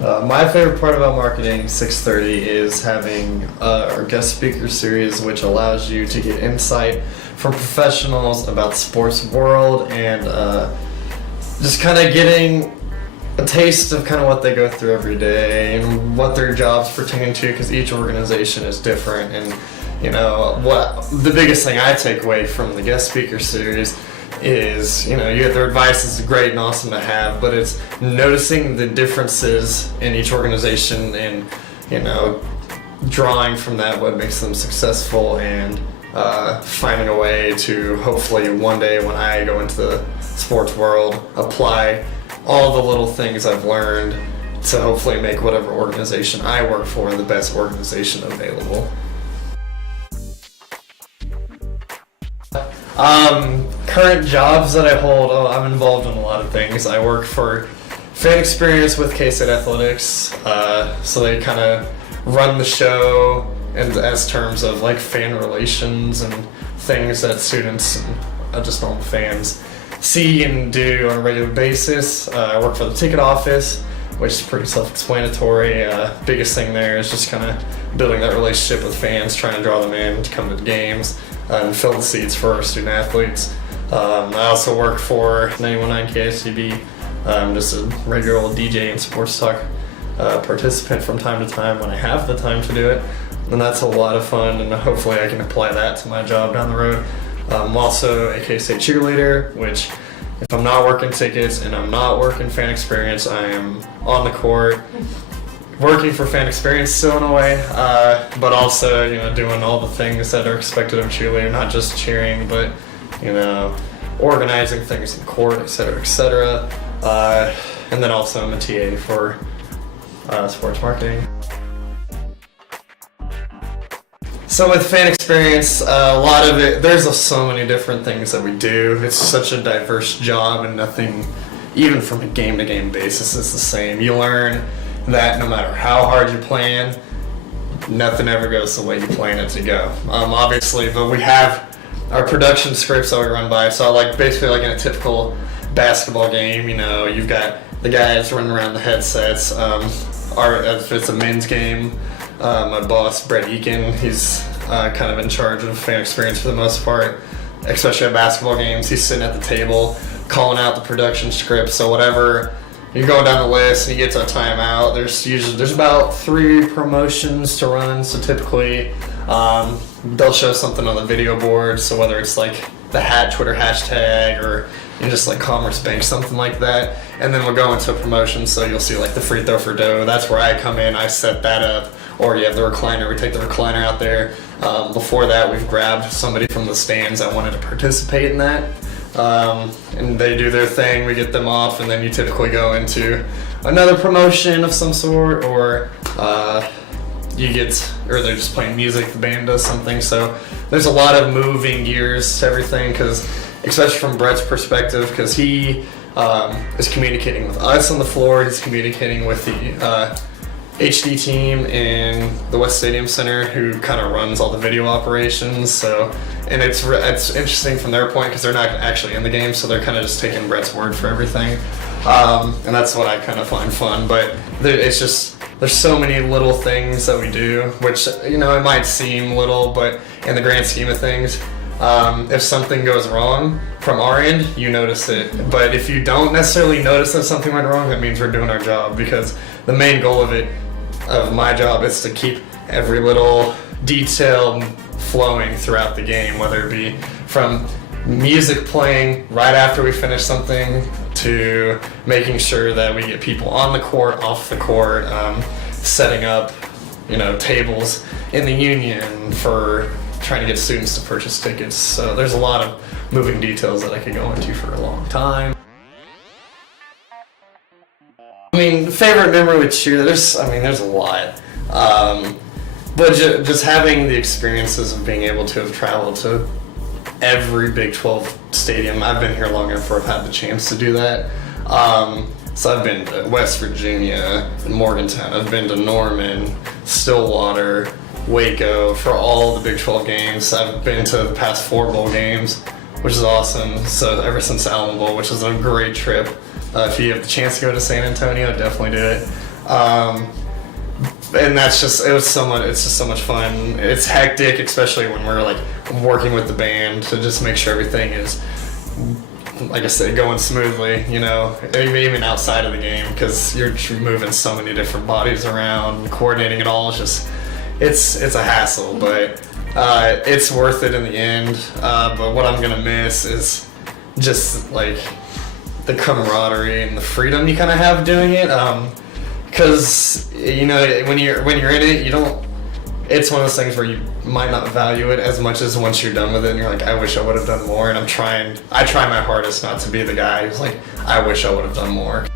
My favorite part about marketing 630 is having our guest speaker series, which allows you to get insight from professionals about the sports world and just kind of getting a taste of kind of what they go through every day and what their jobs pertain to, because each organization is different. And what the biggest thing I take away from the guest speaker series is, their advice is great and awesome to have, but it's noticing the differences in each organization and, drawing from that what makes them successful and finding a way to hopefully one day when I go into the sports world apply all the little things I've learned to hopefully make whatever organization I work for the best organization available. Current jobs that I hold, I'm involved in a lot of things. I work for Fan Experience with K-State Athletics, so they kind of run the show and as terms of like fan relations and things that students and just normal fans see and do on a regular basis. I work for the ticket office, which is pretty self-explanatory. Biggest thing there is just kind of building that relationship with fans, trying to draw them in to come to the games and fill the seats for our student athletes. I also work for 91.9 KSU. I'm just a regular old DJ and sports talk participant from time to time when I have the time to do it. And that's a lot of fun, and hopefully I can apply that to my job down the road. I'm also a K-State cheerleader, which if I'm not working tickets and I'm not working Fan Experience, I am on the court working for Fan Experience still in a way, but also doing all the things that are expected of a cheerleader, not just cheering, but organizing things in court, etc., etc. And then also I'm a TA for sports marketing. So with Fan Experience, a lot of it, there's so many different things that we do. It's such a diverse job, and nothing, even from a game-to-game basis, is the same. You learn that no matter how hard you plan, nothing ever goes the way you plan it to go. Obviously, but we have our production scripts that we run by. So basically like in a typical basketball game, you've got the guys running around the headsets. If it's a men's game, my boss, Brett Eakin, he's kind of in charge of Fan Experience for the most part, especially at basketball games. He's sitting at the table calling out the production script. So whatever, you're going down the list and you get to a timeout, there's about 3 promotions to run. So typically they'll show something on the video board. So whether it's like the Twitter hashtag or just like Commerce Bank, something like that. And then we'll go into a promotion, so you'll see like the free throw for dough. That's where I come in, I set that up. Or you have the recliner, we take the recliner out there. Before that, we've grabbed somebody from the stands that wanted to participate in that. And they do their thing, we get them off, and then you typically go into another promotion of some sort, or they're just playing music, the band does something. So there's a lot of moving gears to everything, because especially from Brett's perspective, because he is communicating with us on the floor, he's communicating with the HD team in the West Stadium Center, who kind of runs all the video operations. So, and it's interesting from their point, because they're not actually in the game, so they're kind of just taking Brett's word for everything. And that's what I kind of find fun. But there's so many little things that we do, which it might seem little, but in the grand scheme of things, if something goes wrong from our end, you notice it. But if you don't necessarily notice that something went wrong, that means we're doing our job, because the main goal of my job is to keep every little detail flowing throughout the game, whether it be from music playing right after we finish something to making sure that we get people on the court, off the court, setting up tables in the union for trying to get students to purchase tickets. So there's a lot of moving details that I could go into for a long time. Favorite memory with cheer, there's a lot. But just having the experiences of being able to have traveled to every Big 12 stadium. I've been here long enough where I've had the chance to do that. So I've been to West Virginia, Morgantown, I've been to Norman, Stillwater, Waco for all the Big 12 games. I've been to the past 4 bowl games, which is awesome. So ever since Alamo Bowl, which is a great trip. If you have the chance to go to San Antonio, definitely do it. And that's just it's just so much fun. It's hectic, especially when we're like working with the band to just make sure everything is, like I said, going smoothly, you know, even outside of the game, because you're moving so many different bodies around, coordinating it all. It's a hassle, but it's worth it in the end. But what I'm gonna miss is just like the camaraderie and the freedom you kind of have doing it. Because you know, when you're in it, you don't. It's one of those things where you might not value it as much as once you're done with it, and you're like, I wish I would have done more. And I try my hardest not to be the guy who's like, I wish I would have done more.